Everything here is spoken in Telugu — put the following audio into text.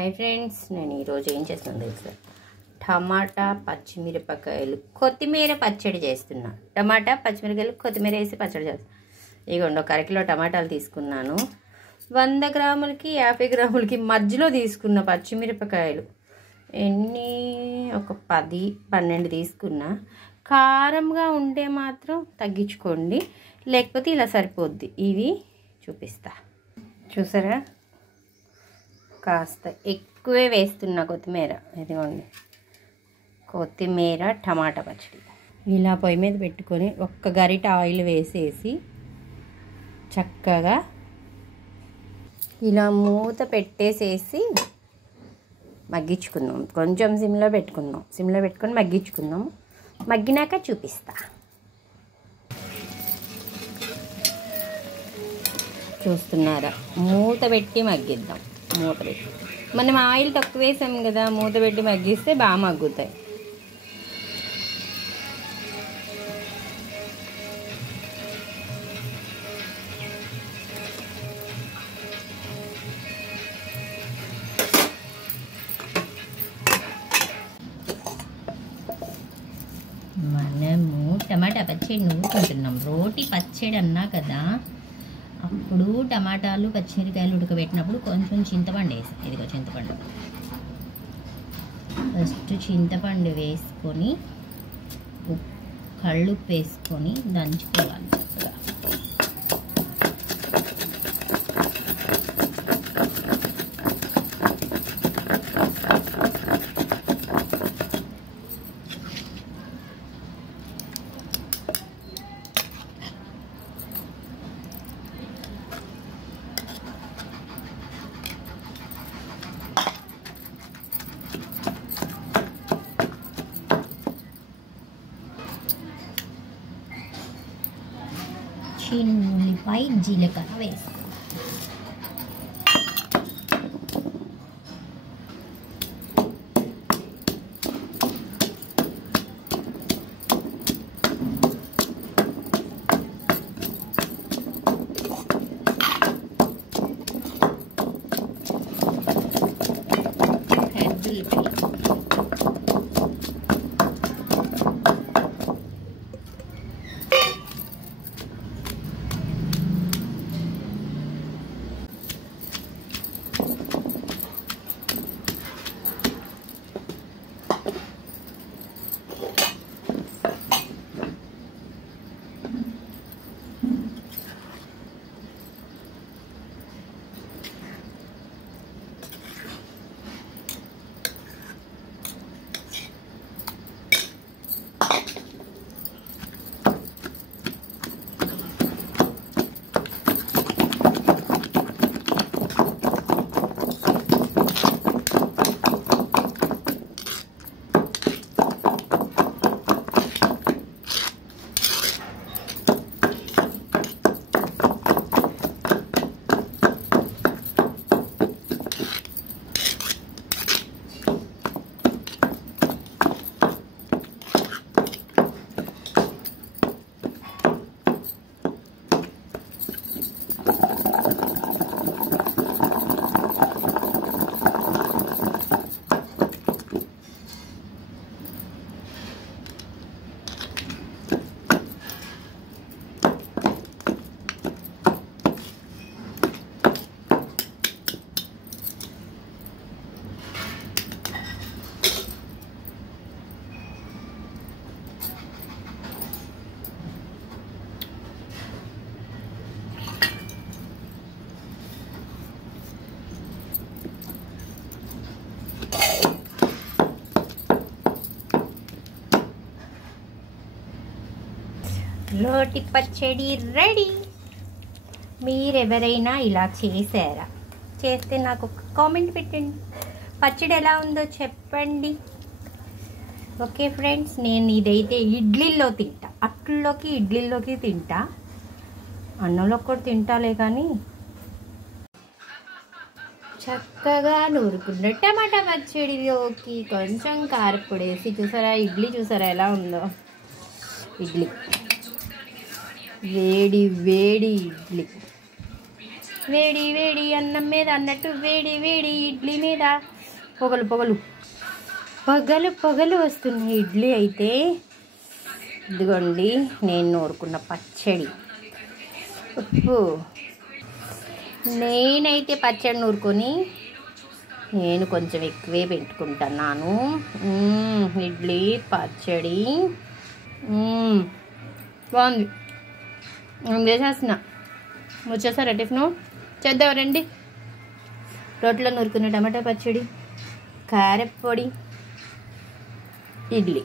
హాయ్ ఫ్రెండ్స్, నేను ఈరోజు ఏం చేస్తున్నాను తెలుసా? టమాటా పచ్చిమిరపకాయలు కొత్తిమీర పచ్చడి చేస్తున్నా. టమాటా పచ్చిమిరపకాయలు కొత్తిమీర వేసి పచ్చడి చేస్తాను. ఇగోండి, ఒక అరకిలో టమాటాలు తీసుకున్నాను. 100 గ్రాములకి 50 గ్రాములకి మధ్యలో తీసుకున్న పచ్చిమిరపకాయలు ఒక 10-12 తీసుకున్నా. కారంగా ఉంటే మాత్రం తగ్గించుకోండి, లేకపోతే ఇలా సరిపోద్ది. ఇవి చూపిస్తా, చూసారా? కాస్త ఎక్కువే వేస్తున్నా కొత్తిమీర. ఇదిగోండి, కొత్తిమీర టమాటా పచ్చడి. ఇలా పొయ్యి మీద పెట్టుకొని ఒక్క గరిట ఆయిల్ వేసేసి చక్కగా ఇలా మూత పెట్టేసేసి మగ్గించుకుందాం. కొంచెం సిమ్లో పెట్టుకొని మగ్గించుకుందాం. మగ్గినాక చూపిస్తా. చూస్తున్నారా? మూత పెట్టి మగ్గిద్దాం. మూత పెట్టి మనం ఆయిల్ తక్కువ వేసాం కదా, మూత పెట్టి మగ్గిస్తే బాగా మగ్గుతాయి. మనము టమాటా పచ్చడి నూరుకుంటున్నాం. రోటి పచ్చడి అన్నా కదా, అప్పుడు టమాటాలు పచ్చిమిరకాయలు ఉడకబెట్టినప్పుడు కొంచెం చింతపండు వేసాం. ఇదిగో చింతపండు. ఫస్ట్ చింతపండు వేసుకొని కళ్ళుప్పు వేసుకొని దంచుకోవాలి చక్కగా. ఉల్లిపాయ జీలకర్ర వేస్తాం. రోటి పచ్చడి రెడీ. మీరెవరైనా ఇలా చేశారా? చేస్తే నాకు ఒక కామెంట్ పెట్టండి. పచ్చడి ఎలా ఉందో చెప్పండి. ఓకే ఫ్రెండ్స్, నేను ఇదైతే ఇడ్లీలో తింటా. ఇడ్లీలోకి తింటా, అన్నంలో కూడా తింటాలే. కానీ చక్కగా నూరుకున్న టమాటా పచ్చడిలోకి కొంచెం కారపొడి వేసి, చూసారా ఇడ్లీ, చూసారా ఎలా ఉందో ఇడ్లీ. వేడి వేడి ఇడ్లీ. వేడి వేడి అన్నం మీద అన్నట్టు వేడి వేడి ఇడ్లీ మీద పొగలు పొగలు పొగలు పొగలు వస్తున్నాయి ఇడ్లీ అయితే. ఇదిగోండి నేను నూరుకున్న పచ్చడి. ఉప్పు నేనైతే పచ్చడి నూరుకొని నేను కొంచెం ఎక్కువే పెట్టుకుంటున్నాను. ఇడ్లీ పచ్చడి బాగుంది. నేను చేసేస్తున్నా. వచ్చేసారా టిఫిన్ చేద్దాం రండి. రోట్లో నూరుకున్న టమాటా పచ్చడి, కారపొడి, ఇడ్లీ.